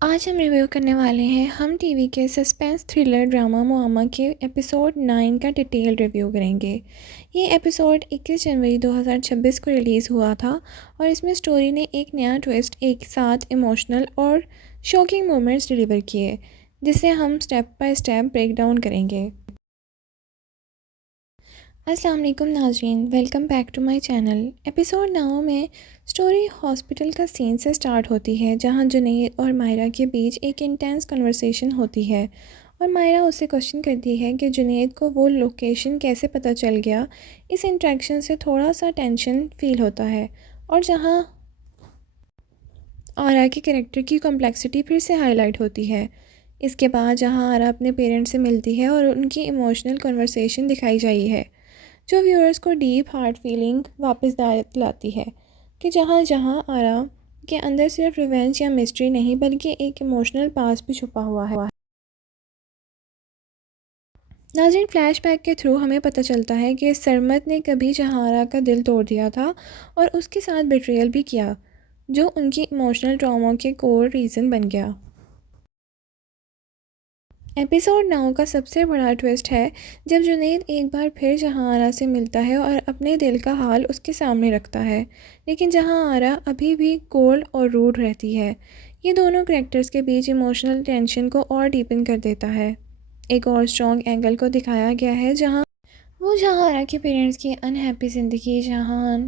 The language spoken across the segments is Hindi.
आज हम रिव्यू करने वाले हैं हम टीवी के सस्पेंस थ्रिलर ड्रामा मुआमा के एपिसोड 9 का डिटेल रिव्यू करेंगे। ये एपिसोड 21 जनवरी 2026 को रिलीज़ हुआ था और इसमें स्टोरी ने एक नया ट्विस्ट एक साथ इमोशनल और शॉकिंग मोमेंट्स डिलीवर किए, जिसे हम step by step break down करेंगे। अस्सलाम वालेकुम नाज़रीन, welcome back to my channel. Episode 9 में स्टोरी हॉस्पिटल का सीन से स्टार्ट होती है, जहां जुनैद और मायरा के बीच एक इंटेंस कन्वर्सेशन होती है और मायरा उससे क्वेश्चन करती है कि जुनैद को वो लोकेशन कैसे पता चल गया। इस इंट्रैक्शन से थोड़ा सा टेंशन फील होता है और जहां आरा के कैरेक्टर की कॉम्प्लेक्सिटी फिर से हाईलाइट होती है। इसके बाद जहां आरा अपने पेरेंट्स से मिलती है और उनकी इमोशनल कन्वर्सेशन दिखाई गई है, जो व्यूअर्स को डीप हार्ट फीलिंग वापस दिलाती है कि जहाँ जहाँ आरा के अंदर सिर्फ रिवेंज या मिस्ट्री नहीं बल्कि एक इमोशनल पास भी छुपा हुआ है। नाज़रीन, फ्लैशबैक के थ्रू हमें पता चलता है कि सरमत ने कभी जहारा का दिल तोड़ दिया था और उसके साथ बिट्रेयल भी किया, जो उनकी इमोशनल ट्रॉमा के कोर रीज़न बन गया। एपिसोड 9 का सबसे बड़ा ट्विस्ट है जब जुनैद एक बार फिर जहां आरा से मिलता है और अपने दिल का हाल उसके सामने रखता है, लेकिन जहां आरा अभी भी कोल्ड और रूड रहती है। ये दोनों कैरेक्टर्स के बीच इमोशनल टेंशन को और डीपन कर देता है। एक और स्ट्रॉन्ग एंगल को दिखाया गया है जहां आरा के पेरेंट्स की अनहैप्पी ज़िंदगी, जहां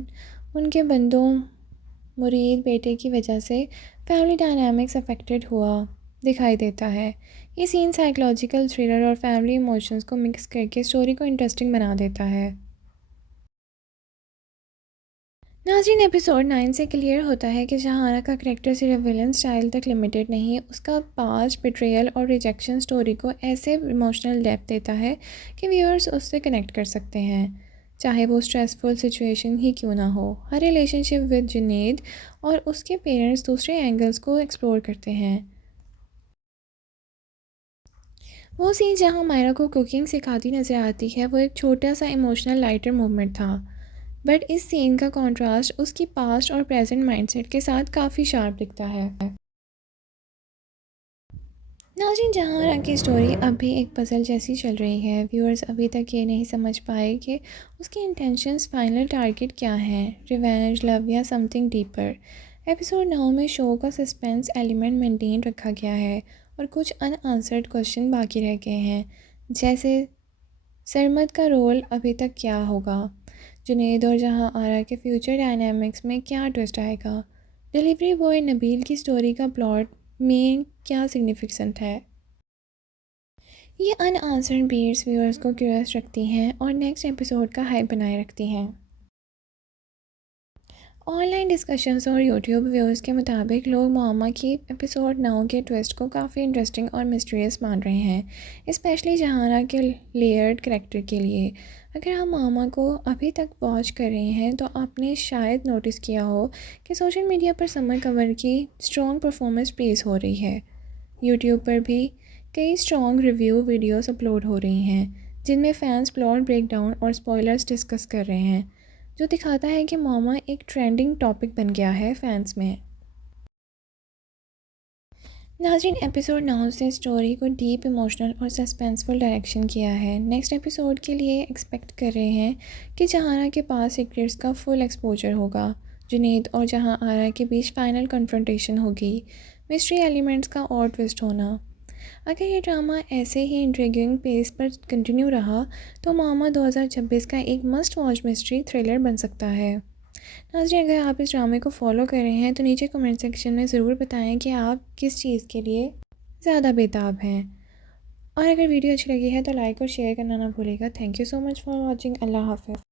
उनके बंदों मुरीद बेटे की वजह से फैमिली डायनामिक्स अफेक्टेड हुआ दिखाई देता है। ये सीन साइकोलॉजिकल थ्रिलर और फैमिली इमोशंस को मिक्स करके स्टोरी को इंटरेस्टिंग बना देता है। नाज़रीन, एपिसोड 9 से क्लियर होता है कि जहारा का करेक्टर सिर्फ विलन स्टाइल तक लिमिटेड नहीं, उसका पास्ट बिट्रेयल और रिजेक्शन स्टोरी को ऐसे इमोशनल डेप्थ देता है कि व्यूअर्स उससे कनेक्ट कर सकते हैं, चाहे वो स्ट्रेसफुल सिचुएशन ही क्यों ना हो। हर रिलेशनशिप विद जुनैद और उसके पेरेंट्स दूसरे एंगल्स को एक्सप्लोर करते हैं। वो सीन जहाँ मायरा को कुकिंग सिखाती नज़र आती है, वो एक छोटा सा इमोशनल लाइटर मोमेंट था, बट इस सीन का कॉन्ट्रास्ट उसकी पास्ट और प्रेजेंट माइंडसेट के साथ काफ़ी शार्प दिखता है। नाज़रीन, जहाँ की स्टोरी अभी एक पजल जैसी चल रही है। व्यूअर्स अभी तक ये नहीं समझ पाए कि उसके इंटेंशंस, फाइनल टारगेट क्या हैं, रिवेंज, लव या समथिंग डीपर। एपिसोड 9 में शो का सस्पेंस एलिमेंट मेंटेन रखा गया है और कुछ अनआंसर्ड क्वेश्चन बाकी रह गए हैं, जैसे सरमद का रोल अभी तक क्या होगा, जुनैद और जहाँ आरा के फ्यूचर डायनामिक्स में क्या ट्विस्ट आएगा, डिलीवरी बॉय नबील की स्टोरी का प्लॉट में क्या सिग्निफिकेंट है। ये अनआंसर्ड बीट्स व्यूअर्स को क्यूरियस रखती हैं और नेक्स्ट एपिसोड का हाइप बनाए रखती हैं। ऑनलाइन डिस्कशंस और यूट्यूब व्यूज़ के मुताबिक लोग मुआमा की एपिसोड 9 के ट्विस्ट को काफ़ी इंटरेस्टिंग और मिस्टीरियस मान रहे हैं, स्पेशली जहाना के लेयर्ड करैक्टर के लिए। अगर हम मुआमा को अभी तक वॉच कर रहे हैं तो आपने शायद नोटिस किया हो कि सोशल मीडिया पर समर कवर की स्ट्रॉन्ग परफॉर्मेंस प्रेज़ हो रही है। यूट्यूब पर भी कई स्ट्रॉन्ग रिव्यू वीडियोस अपलोड हो रही हैं, जिनमें फ़ैंस प्लॉट ब्रेकडाउन और स्पॉयलर्स डिस्कस कर रहे हैं, जो दिखाता है कि मुआमा एक ट्रेंडिंग टॉपिक बन गया है फैंस में। नाज़रीन, एपिसोड 9 से स्टोरी को डीप इमोशनल और सस्पेंसफुल डायरेक्शन किया है। नेक्स्ट एपिसोड के लिए एक्सपेक्ट कर रहे हैं कि जहाना के पास सीक्रेट्स का फुल एक्सपोजर होगा, जुनैद और जहां आरा के बीच फाइनल कन्फ्रंटेशन होगी, मिस्ट्री एलिमेंट्स का और ट्विस्ट होना। अगर ये ड्रामा ऐसे ही इंट्रिगिंग पेस पर कंटिन्यू रहा तो मुआमा 2026 का एक मस्ट वॉच मिस्ट्री थ्रिलर बन सकता है। नाज़रीन, अगर आप इस ड्रामे को फॉलो कर रहे हैं तो नीचे कमेंट सेक्शन में ज़रूर बताएं कि आप किस चीज़ के लिए ज़्यादा बेताब हैं, और अगर वीडियो अच्छी लगी है तो लाइक और शेयर करना ना भूलिएगा। Thank you so much for watching. अल्लाह हाफ़िज़।